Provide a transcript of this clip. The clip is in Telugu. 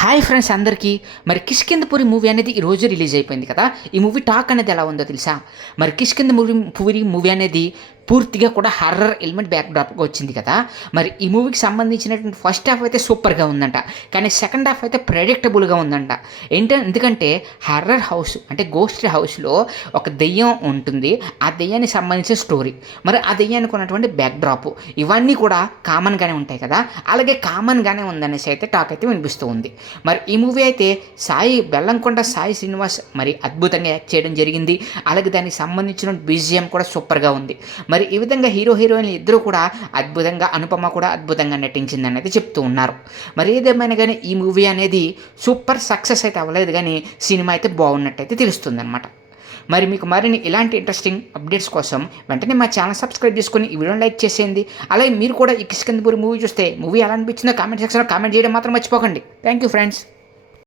హాయ్ ఫ్రెండ్స్ అందరికీ. మరి 'కిష్కింధపురి' మూవీ అనేది ఈరోజు రిలీజ్ అయిపోయింది కదా. ఈ మూవీ టాక్ అనేది ఎలా ఉందో తెలుసా? మరి 'కిష్కింధపురి' మూవీ అనేది పూర్తిగా కూడా హర్రర్ ఎలిమెంట్ బ్యాక్‌డ్రాప్‌గా వచ్చింది కదా. మరి ఈ మూవీకి సంబంధించినటువంటి ఫస్ట్ హాఫ్ అయితే సూపర్‌గా ఉందంట. కానీ సెకండ్ హాఫ్ అయితే ప్రెడిక్టబుల్‌గా ఉందంట. ఎందుకంటే హర్రర్ హౌస్ అంటే గోస్ట్ హౌస్‌లో ఒక దెయ్యం ఉంటుంది. ఆ దెయ్యానికి సంబంధించిన స్టోరీ. మరి ఆ దెయ్యానికి ఉన్నటువంటి బ్యాక్‌డ్రాప్ ఇవన్నీ కూడా కామన్‌గానే ఉంటాయి కదా. అలాగే కామన్‌గానే ఉందనేసి అయితే టాక్ అయితే వినిపిస్తూ ఉంది. మరి ఈ మూవీ అయితే బెల్లంకొండ సాయి శ్రీనివాస్ మరి అద్భుతంగా యాక్ట్ చేయడం జరిగింది. అలాగే దానికి సంబంధించిన బీజీఎం కూడా సూపర్‌గా ఉంది. మరి ఈ విధంగా హీరోయిన్లు ఇద్దరు కూడా అద్భుతంగా, అనుపమ కూడా అద్భుతంగా నటించిందని అయితే చెప్తూ ఉన్నారు. మరి ఏదేమైనా కానీ ఈ మూవీ అనేది సూపర్ సక్సెస్ అయితే అవ్వలేదు, కానీ సినిమా అయితే బాగున్నట్టయితే తెలుస్తుందన్నమాట. మరి మీకు మరిన్ని ఇలాంటి ఇంట్రెస్టింగ్ అప్డేట్స్ కోసం వెంటనే మా ఛానల్ సబ్స్క్రైబ్ చేసుకొని ఈ వీడియోని లైక్ చేసేయండి. అలాగే మీరు కూడా ఈ 'కిష్కింధపురి' మూవీ చూస్తే మూవీ ఎలా అనిపించిందో కామెంట్ సెక్షన్లో కామెంట్ చేయడం మాత్రం మర్చిపోకండి. Thank you friends.